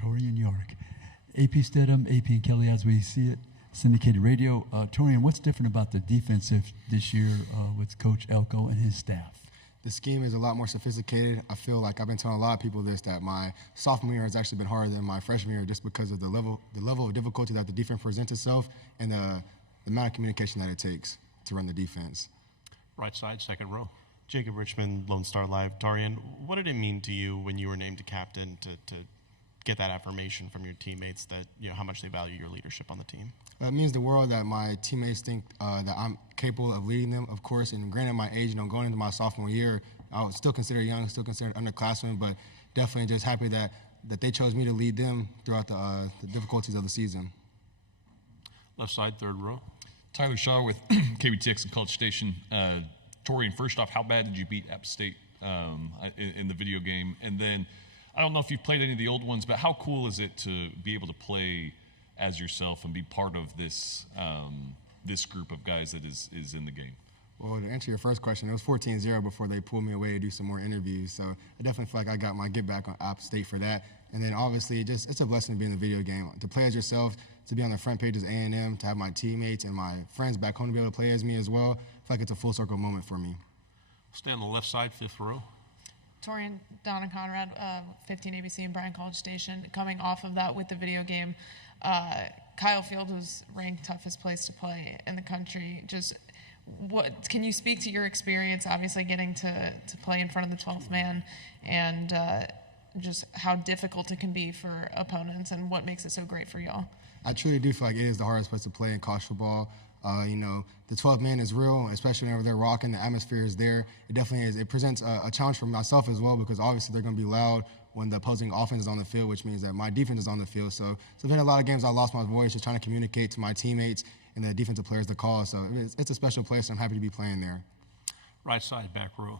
Taurean York. AP Stidham, AP and Kelly, as we see it, syndicated radio. Taurean, what's different about the defensive this year with Coach Elko and his staff? The scheme is a lot more sophisticated. I feel like I've been telling a lot of people this, that my sophomore year has actually been harder than my freshman year just because of the level of difficulty that the defense presents itself and the amount of communication that it takes to run the defense. Right side, second row. Jacob Richmond, Lone Star Live. Taurean, what did it mean to you when you were named a captain to get that affirmation from your teammates that, how much they value your leadership on the team? It means the world that my teammates think that I'm capable of leading them, of course. And granted, my age, going into my sophomore year, I was still considered young, still considered underclassmen, but definitely just happy that they chose me to lead them throughout the difficulties of the season. Left side, third row. Tyler Shaw with KBTX and College Station. Taurean, first off, how bad did you beat App State in the video game? And then, I don't know if you've played any of the old ones, but how cool is it to be able to play as yourself and be part of this this group of guys that is in the game? Well, to answer your first question, it was 14-0 before they pulled me away to do some more interviews. So I definitely feel like I got my get back on App State for that. And then obviously, it's a blessing to be in the video game. To play as yourself, to be on the front pages of A&M, to have my teammates and my friends back home to be able to play as me as well, I feel like it's a full circle moment for me. Stay on the left side, fifth row. Taurean, Donna Conrad, 15 ABC and Bryan College Station. Coming off of that with the video game, Kyle Field was ranked toughest place to play in the country. Just what can you speak to your experience, obviously getting to play in front of the 12th man, and just how difficult it can be for opponents and what makes it so great for y'all? I truly do feel like it is the hardest place to play in college football. The 12 man is real, especially whenever they're rocking, the atmosphere is there. It definitely is. It presents a challenge for myself as well because obviously they're going to be loud when the opposing offense is on the field, which means that my defense is on the field. So there's been a lot of games I lost my voice just trying to communicate to my teammates and the defensive players the call. So it's a special place, and I'm happy to be playing there. Right side, back row.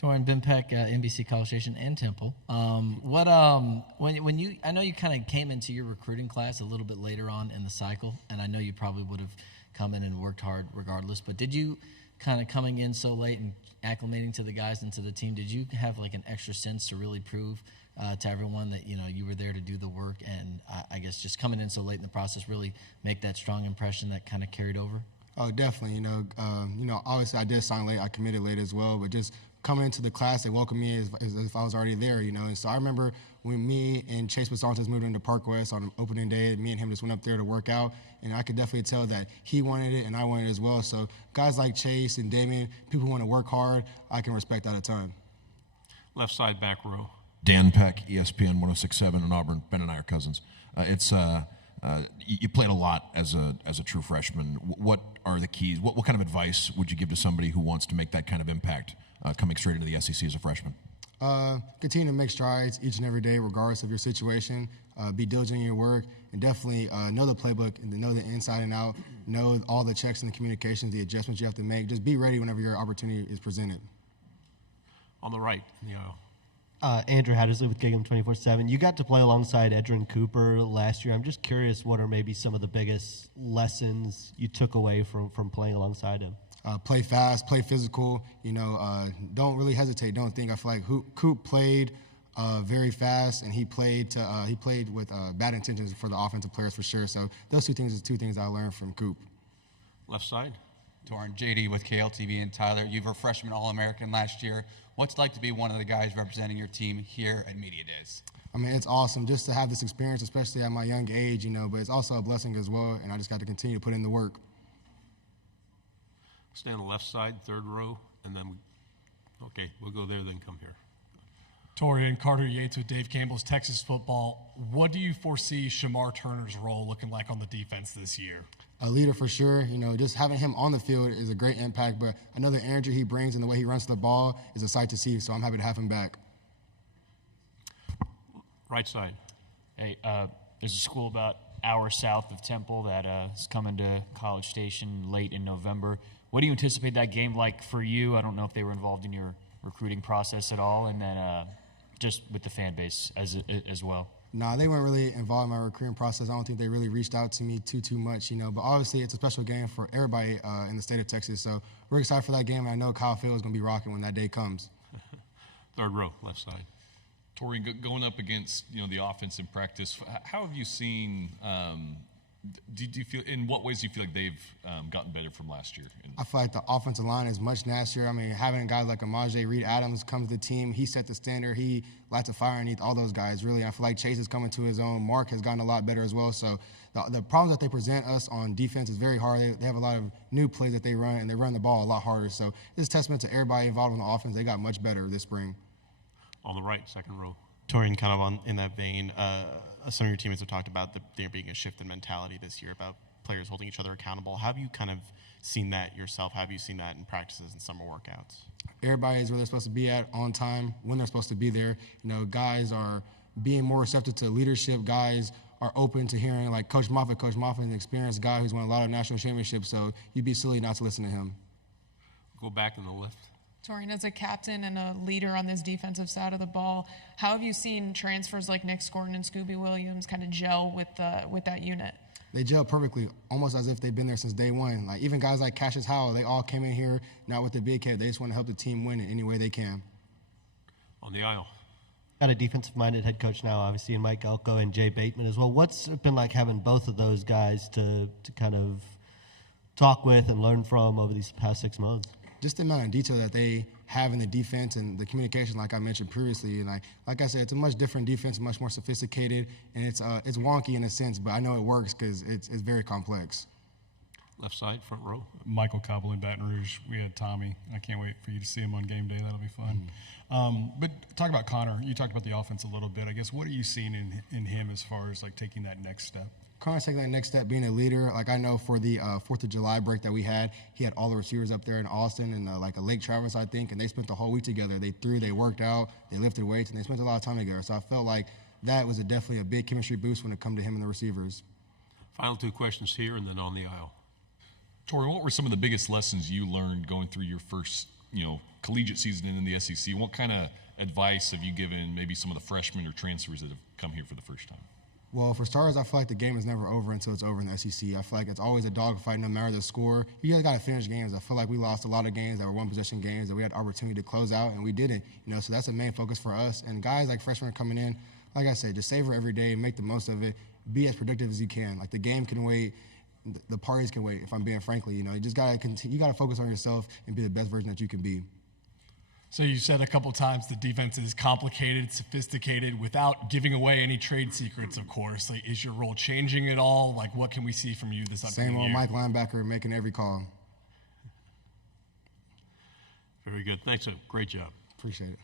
Taurean, Ben Peck, NBC College Station and Temple. When you, I know you kind of came into your recruiting class a little bit later on in the cycle, and I know you probably would have come in and worked hard regardless, but did you kind of coming in so late and acclimating to the guys and to the team, did you have like an extra sense to really prove to everyone that, you were there to do the work, and I guess just coming in so late in the process really make that strong impression that kind of carried over? Oh, definitely. Obviously I did sign late. I committed late as well, but just coming into the class, they welcomed me as if I was already there, And so I remember when me and Chase Basantes moved into Park West on opening day, me and him just went up there to work out, and I could definitely tell that he wanted it and I wanted it as well. So guys like Chase and Damien, people who want to work hard, I can respect that a ton. Left side, back row. Dan Peck, ESPN 106.7 in Auburn. Ben and I are cousins. You played a lot as a true freshman. What are the keys? What kind of advice would you give to somebody who wants to make that kind of impact coming straight into the SEC as a freshman? Continue to make strides each and every day, regardless of your situation. Be diligent in your work, and definitely know the playbook and know the inside and out. Know all the checks and the communications, the adjustments you have to make. Just be ready whenever your opportunity is presented. On the right, Andrew Hattersley with Gig'em 24/7. You got to play alongside Edrin Cooper last year. I'm just curious, what are maybe some of the biggest lessons you took away from playing alongside him? Play fast, play physical. Don't really hesitate. Don't think. I feel like Coop played very fast, and he played with bad intentions for the offensive players for sure. So those two things I learned from Coop. Left side. Taurean, JD with KLTV and Tyler. You were freshman All-American last year. What's it like to be one of the guys representing your team here at Media Days? I mean, it's awesome just to have this experience, especially at my young age, but it's also a blessing as well, and I just got to continue to put in the work. Stay on the left side, third row, and then we'll go there, then come here. Taurean, Carter Yates with Dave Campbell's Texas Football. What do you foresee Shamar Turner's role looking like on the defense this year? A leader for sure. Just having him on the field is a great impact, but another energy he brings and the way he runs the ball is a sight to see, so I'm happy to have him back. Right side. Hey, there's a school about an hour south of Temple that is coming to College Station late in November. What do you anticipate that game like for you? I don't know if they were involved in your recruiting process at all, and then just with the fan base as well. Nah, they weren't really involved in my recruiting process. I don't think they really reached out to me too much, But obviously, it's a special game for everybody in the state of Texas. So we're excited for that game, and I know Kyle Field is going to be rocking when that day comes. Third row, left side. Torian, going up against the offense in practice, how have you seen? Do you feel, in what ways do you feel like they've gotten better from last year? I feel like the offensive line is much nastier. I mean, having guys like Amaje Reed Adams come to the team, he set the standard. He lights a fire underneath all those guys, really. I feel like Chase is coming to his own. Mark has gotten a lot better as well. So the problems that they present us on defense is very hard. They have a lot of new plays that they run, and they run the ball a lot harder. So this is a testament to everybody involved in the offense. They got much better this spring. On the right, second row. Torian, kind of in that vein, some of your teammates have talked about there being a shift in mentality this year about players holding each other accountable. Have you kind of seen that yourself? Have you seen that in practices and summer workouts? Everybody is where they're supposed to be at on time, when they're supposed to be there. Guys are being more receptive to leadership. Guys are open to hearing, like Coach Moffitt is an experienced guy who's won a lot of national championships, so you'd be silly not to listen to him. Go back in the left. Torian, as a captain and a leader on this defensive side of the ball, how have you seen transfers like Nick Scorton and Scooby Williams kind of gel with that unit? They gel perfectly, almost as if they've been there since day one. Like even guys like Cassius Howell, they all came in here not with the big head. They just want to help the team win in any way they can. On the aisle. Got a defensive-minded head coach now, obviously, in Mike Elko and Jay Bateman as well. What's it been like having both of those guys to kind of talk with and learn from over these past 6 months? Just the amount of detail that they have in the defense and the communication, like I mentioned previously. And like I said, it's a much different defense, much more sophisticated, and it's wonky in a sense, but I know it works because it's very complex. Left side, front row. Michael Cobble in Baton Rouge. We had Tommy. I can't wait for you to see him on game day. That'll be fun. But talk about Connor. You talked about the offense a little bit. I guess what are you seeing in him as far as like taking that next step? Connor's taking that next step, being a leader. Like I know for the 4th of July break that we had, he had all the receivers up there in Austin and like a Lake Travis, I think, and they spent the whole week together. They threw, they worked out, they lifted weights, and they spent a lot of time together. So I felt like that was definitely a big chemistry boost when it come to him and the receivers. Final 2 questions here and then on the aisle. Torian, what were some of the biggest lessons you learned going through your first, collegiate season in the SEC? What kind of advice have you given maybe some of the freshmen or transfers that have come here for the first time? Well, for starters, I feel like the game is never over until it's over in the SEC. I feel like it's always a dogfight no matter the score. You guys got to finish games. I feel like we lost a lot of games that were one-possession games that we had opportunity to close out, and we didn't. So that's a main focus for us. And guys like freshmen coming in, like I said, just savor every day, make the most of it, be as productive as you can. Like the game can wait. The parties can wait, if I'm being frankly. You just got to you got to focus on yourself and be the best version that you can be. So you said a couple times the defense is complicated, sophisticated, without giving away any trade secrets, of course. Like, is your role changing at all? Like, what can we see from you this upcoming year? Same old Mike linebacker making every call. Very good. Thanks. Great job. Appreciate it.